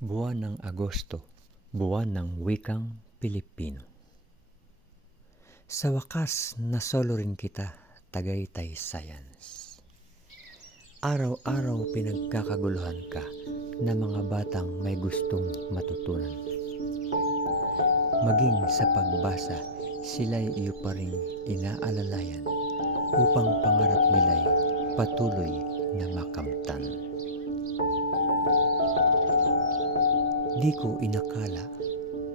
Buwan ng Agosto, buwan ng wikang Pilipino. Sa wakas, nasolo rin kita, Tagaytay Science. Araw-araw pinagkakaguluhan ka na mga batang may gustong matutunan. Maging sa pagbasa, sila'y iyo pa rin inaalalayan upang pangarap nila'y patuloy na makamtan. Di ko inakala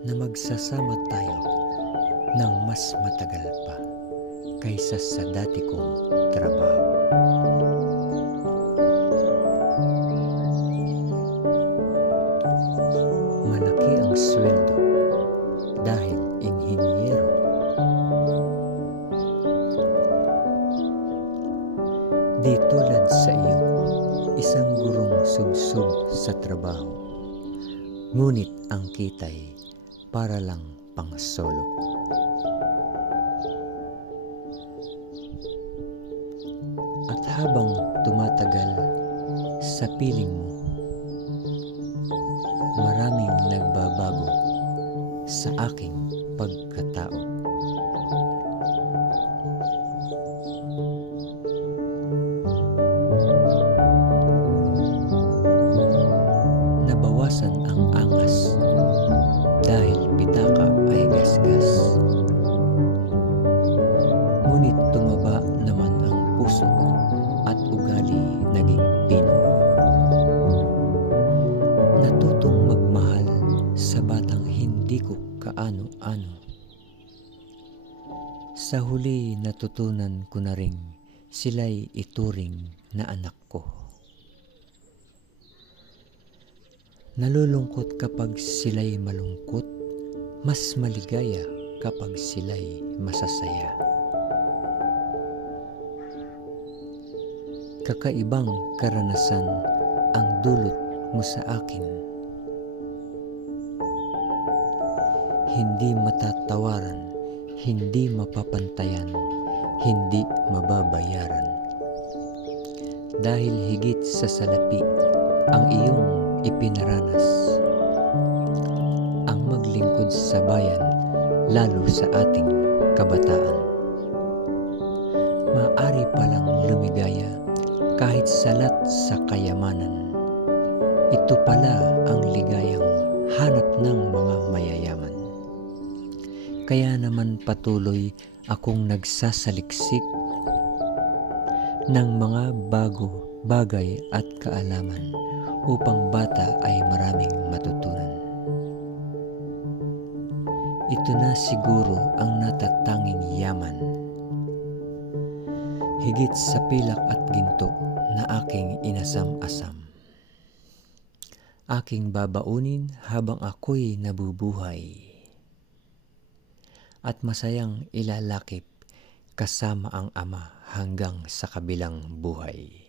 na magsasama tayo ng mas matagal pa kaysa sa dati kong trabaho. Malaki ang sweldo dahil inhinyero. Di tulad sa iyo, isang gurong subsub sa trabaho. Ngunit ang kita'y para lang pang solo. At habang tumatagal sa piling mo, maraming nagbabago sa aking pagkatao. Nabawasan ang angas dahil pitaka ay gasgas. Ngunit tumaba naman ang puso at ugali naging pino. Natutong magmahal sa batang hindi ko kaano-ano. Sa huli natutunan ko na ring sila'y ituring na anak ko. Nalulungkot kapag sila'y malungkot, mas maligaya kapag sila'y masasaya. Kakaibang karanasan ang dulot mo sa akin. Hindi matatawaran, hindi mapapantayan, hindi mababayaran. Dahil higit sa salapi ang iyong ipinaranas, ang maglingkod sa bayan, lalo sa ating kabataan. Maaari palang lumigaya kahit salat sa kayamanan. Ito pala ang ligayang hanap ng mga mayayaman. Kaya naman patuloy akong nagsasaliksik ng mga bagay at kaalaman upang bata ay maraming matutunan. Ito na siguro ang natatanging yaman, higit sa pilak at ginto na aking inasam-asam. Aking babaunin habang ako'y nabubuhay at masayang ilalakip kasama ang ama hanggang sa kabilang buhay.